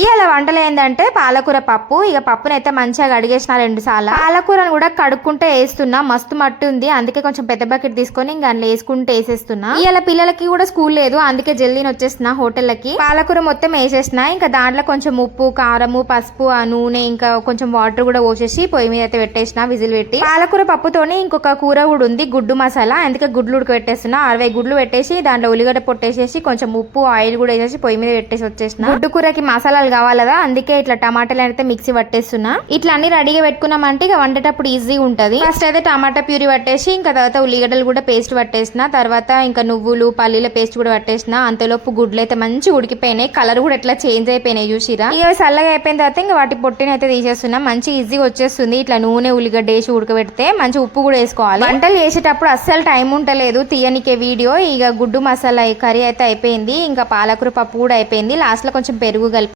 ఇవాళ వంటలు ఏంటంటే పాలకూర పప్పు. ఇక పప్పునైతే మంచిగా కడిగేసిన 2 సార్లు. పాలకూరను కూడా కడుక్కుంటే వేస్తున్నా, మస్తు మట్టి ఉంది, అందుకే కొంచెం పెద్ద బకెట్ తీసుకొని ఇంకా అందులో వేసుకుంటే వేసేస్తున్నా. ఇవాళ పిల్లలకి కూడా స్కూల్ లేదు, అందుకే జల్దీని వచ్చేస్తున్నా హోటల్కి. పాలకూర మొత్తం వేసేసిన, ఇంకా దాంట్లో కొంచెం ఉప్పు, కారము, పసుపు, ఆ నూనె, ఇంకా కొంచెం వాటర్ కూడా పోసేసి పొయ్యి మీద అయితే పెట్టేసిన, విజిల్ పెట్టి. పాలకూర పప్పుతోని ఇంకొక కూర కూడా ఉంది, గుడ్డు మసాలా, అందుకే గుడ్లు ఉడకబెట్టేస్తున్నా. 60 గుడ్లు పెట్టేసి దాంట్లో ఉల్లిగడ్డ పొట్టేసేసి కొంచెం ఉప్పు, ఆయిల్ కూడా వేసేసి పొయ్యి మీద పెట్టేసి వచ్చేసిన. గుడ్డు కూరకి మసాలా కావాలి కదా, అందుకే ఇట్లా టమాటాలు అయితే మిక్సీ పట్టేస్తున్నా. ఇట్లా అన్ని రెడీగా పెట్టుకున్నామంటే ఇక వండేటప్పుడు ఈజీ ఉంటది. ఫస్ట్ అయితే టమాటా ప్యూరీ పట్టేసి ఇంకా తర్వాత ఉల్లిగడ్డలు కూడా పేస్ట్ పట్టేసిన, తర్వాత ఇంకా నువ్వులు పల్లీల పేస్ట్ కూడా పట్టేసిన. అంతలోపు గుడ్లు అయితే మంచి ఉడికిపోయినాయి, కలర్ కూడా ఎట్లా చేంజ్ అయిపోయినాయి చూసిరా. ఇక చల్లగా అయిపోయిన తర్వాత ఇంకా వాటి పొట్టిని అయితే తీసేస్తున్నా. మంచి ఈజీగా వచ్చేస్తుంది ఇట్లా నూనె ఉల్లిగడ్డ వేసి ఉడకబెడితే. మంచి ఉప్పు కూడా వేసుకోవాలి. వంటలు చేసేటప్పుడు అస్సలు టైం ఉంటలేదు తీయనికే వీడియో. ఇక గుడ్డు మసాలా కర్రీ అయితే అయిపోయింది, ఇంకా పాలకూర పప్పు కూడా అయిపోయింది. లాస్ట్ లో కొంచెం పెరుగు కలిపి